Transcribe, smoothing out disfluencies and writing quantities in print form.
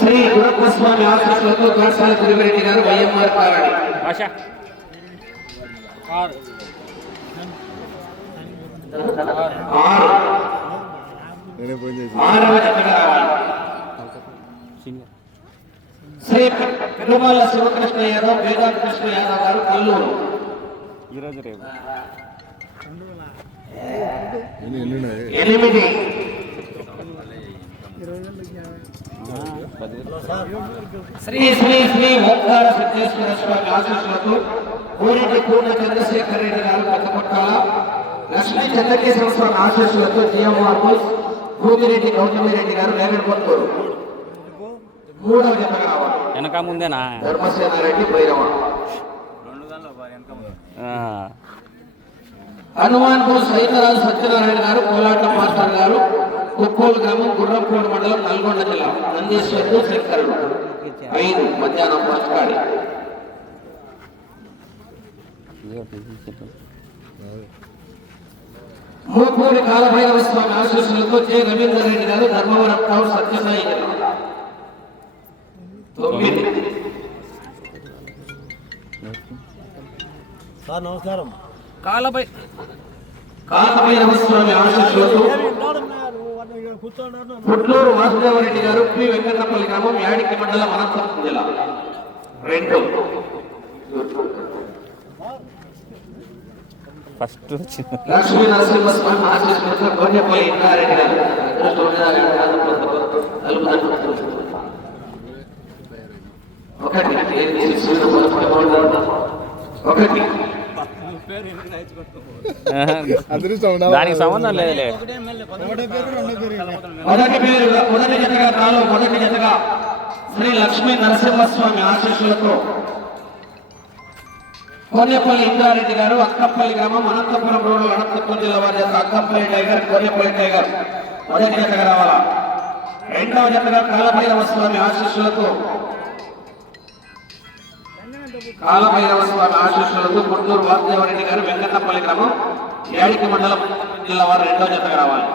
శ్రీ గురప్పస్వామి ఆశీస్సులతో కాసాల తిరుమరెడ్డి గారు వైఎంఆర్ కారణి శ్రీ పెరుమాళ్ళ శివకృష్ణ యాదవ్ వేదాంత కృష్ణ యాదవ్ గారు కల్లూరు ఎనిమిది శ్రీ శ్రీ శ్రీ ఓంకార సిద్ధేశ్వర స్వామి ఆశీస్సులతో కోరెడ్డి పూర్ణ చంద్రశేఖర్ రెడ్డి గారు కొత్తకొట్టాల లక్ష్మీ చంద్రకేశ్వర స్వామి ఆశీస్సులతో జిఎంఆర్ బోస్ భూమిరెడ్డి గౌతమిరెడ్డి గారు నేరేడుకొత్తూరు మూడవ జత కావాలి వెనక ముందేనా ధర్మసేనారెడ్డి భైరవ హనుమాన్ బోస్ సైతరాజు సత్యనారాయణ గారు కోలాట మాస్టర్ గారు కుక్కోలు గ్రామం గుర్రంపూడి మండలం నల్గొండ జిల్లా నందీశ్వరుడు శంకరుడు 5 మధ్యాహ్నం పంచకాడి మూపూరి కాలభైరవ స్వామి ఆశీస్సులతో జె రవీందర్ రెడ్డి గారు ధర్మవరం టౌన్ సత్యసాయి జిల్లా 9 సార్ నమస్కారం కాలభైరవ స్వామి ఆశీస్సులతో పుట్లూరు వాసుదేవరెడ్డి గారు పి వెంకన్నపల్లి గ్రామం యాడికి మండలం అనంతపురం జిల్లా 2 ఫస్ట్ లక్ష్మీ నరసింహ స్వామి ఆశీస్సులతో గొర్రెపల్లి ఇంద్రారెడ్డి గారు ఒకటి దానికి సంబంధం లేదులే మొదటి జతగా శ్రీ లక్ష్మీ నరసింహస్వామి ఆశీస్సులతో కొర్రెపల్లి ఇంద్రారెడ్డి గారు అక్కంపల్లి గ్రామం అనంతపురం రోడ్డు అనంతపురం జిల్లా వారి యొక్క అక్కంపల్లి టైగర్ కొర్రెపల్లి టైగర్ మొదటి జతగా రావాలా. రెండవ జతగా కాలభైరవ స్వామి ఆశీస్సులతో పుట్టూరు వాసుదేవరెడ్డి గారు వెంకన్నపల్లి గ్రామం యాడికి మండలం జిల్లా వారు రెండవ జతగా రావాలి.